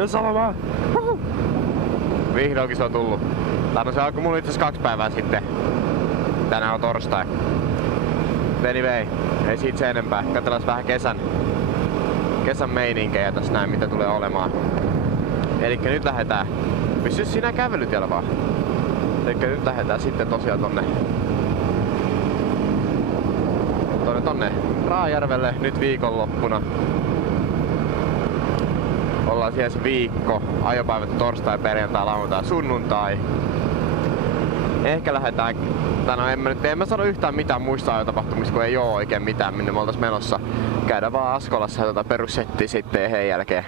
Kesäloma! Vihdoinkin se on tullut. No se alkoi mulla itse asiassa 2 päivää sitten. Tänään on torstai. Anyway, ei siitä se enempää. Katsellaan vähän kesän meininkejä tässä näin, mitä tulee olemaan. Elikkä nyt lähdetään. Pysy sinä kävelytiellä vaan. Elikkä nyt lähdetään sitten tosiaan tonne Raajärvelle nyt viikonloppuna. Ollaan siellä se viikko. Ajopäivät torstai, perjantai, lauantai, sunnuntai. Ehkä lähdetään, en mä sano yhtään mitään muista ajotapahtumista, kun ei oo oikein mitään, minne me oltais menossa. Käydään vaan Askolassa ja perussettiä sitten ja jälkeen.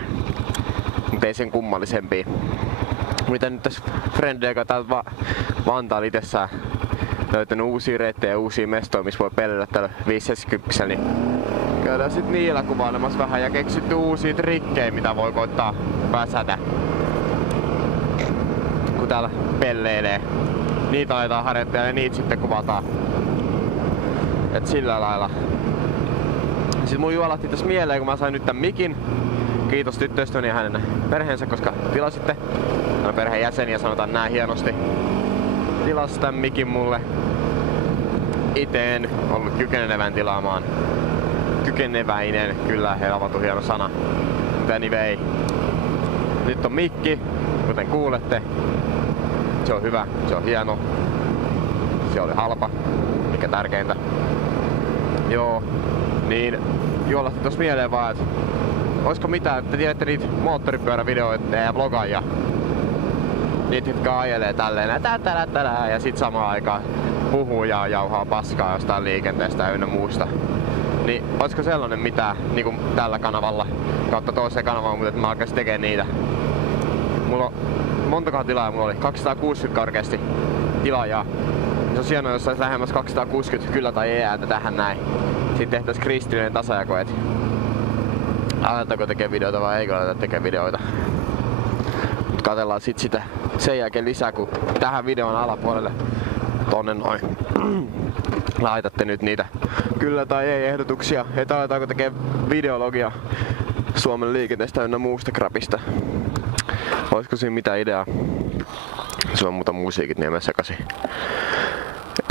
Mut ei sen kummallisempia. Mitä nyt tässä Friendly, joka täältä Vantaalla itsessään löytänyt uusia reittejä ja uusia mestoja, missä voi pelillä tällä 570, niin käydään sit niillä kuvailemassa vähän ja keksitty uusia trikkejä, mitä voi koittaa väsätä, kun täällä pelleilee. Niitä aletaan harjoittaa ja niitä sitten kuvataan. Et sillä lailla. Sitten mun juolahti tässä mieleen, kun mä sain nyt tän mikin. Kiitos tyttöystäväni ja hänen perheensä, koska tilasitte. Perheenjäseniä sanotaan näin hienosti. Tilasi tän mikin mulle. Ite en ollut kykenevän tilaamaan. Kykeneväinen, kyllä helvattu hieno sana. Mutta anyway. Nyt on mikki, kuten kuulette. Se on hyvä, se on hieno. Se oli halpa, mikä tärkeintä. Joo, niin juolahti tossa mieleen vaan, että oisko mitään, te tiedätte niitä moottoripyörävideoita ja blogaajia. Niitä, jotka ajelee tälleen ja sit samaan aikaan puhuu ja jauhaa paskaa jostain liikenteestä ynnä muusta. Niin oisko sellainen mitään niinku tällä kanavalla kautta toiseen kanavaan, mutta mä alkaisin tekee niitä. Mulla on montakohan tilaajaa mulla oli? 260 karkeasti tilaajaa. Se on hienoa, jos sais lähemmäs 260 kyllä tai ei ääntä tähän näin. Sitten tehtäis kristillinen tasajako, et aletaanko tekee videoita vai eikö aleta tekee videoita. Mut katsellaan sit sitä sen jälkeen lisää, kun tähän videon alapuolelle tonne noin laitatte nyt niitä kyllä tai ei ehdotuksia, että aletaanko tekee videologia Suomen liikenteestä ynnä muusta krapista. Olisiko siinä mitään ideaa? Se on muuta musiikit niin mä sekaisin.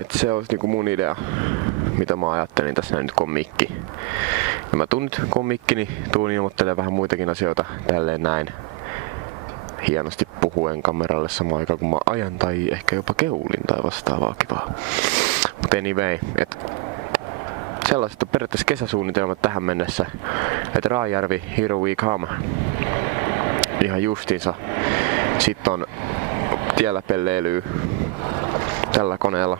Et se olisi niinku mun idea, mitä mä ajattelin tässä näin nyt kun on mikki. Ja mä tuun nyt kun on mikki, niin tuun ilmoittelemaan vähän muitakin asioita tälleen näin. Hienosti puhuen kameralle samaan aikaan kun mä ajan tai ehkä jopa keulin tai vastaavaa kivaa. Mut anyway, et sellaiset on periaatteessa kesäsuunnitelmat tähän mennessä. Et Raajärvi, Here We Come. Ihan justiinsa. Sitten on tiellä pelleilyä tällä koneella.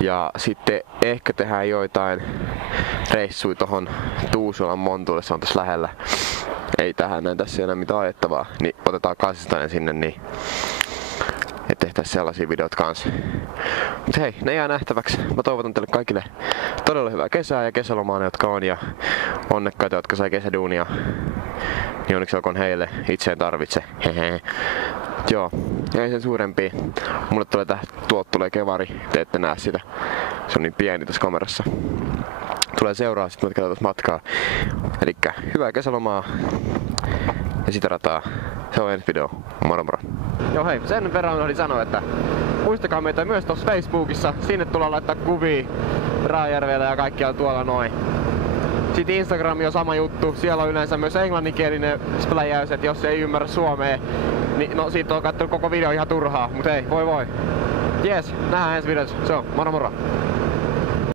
Ja sitten ehkä tehdään joitain reissuja tohon Tuusulan Montulle, se on tässä lähellä. Ei tähän näin, tässä ei enää mitään ajettavaa, niin otetaan kasistainen sinne, niin että tehtäisiin sellaisia videoita kanssa. Mut hei, ne jää nähtäväksi. Mä toivotan teille kaikille todella hyvää kesää ja kesälomaa ne, jotka on, ja onnekkaita, jotka sai kesäduunia. Niin onneksi olkoon heille, itse en tarvitse. Hehe. Joo, ei sen suurempia. Mulle tuolta tulee kevari, te ette näe sitä. Se on niin pieni tässä kamerassa. Tulee seuraa, sit mä katsotaan matkaa. Elikkä hyvää kesälomaa ja sitä rataa. Se on ensi video. Moro moro. Joo hei, sen verran oli sanoa, että muistakaa meitä myös tuossa Facebookissa. Sinne tullaan laittaa kuvia Raajärvellä ja kaikkialla tuolla noin. Sitten Instagram on sama juttu. Siellä on yleensä myös englanninkielinen spläjäys, että jos ei ymmärrä suomea, niin no siitä on kattonut koko video ihan turhaa. Mut hei, voi. Jees, nähdään ensi videossa. Se on, moro moro.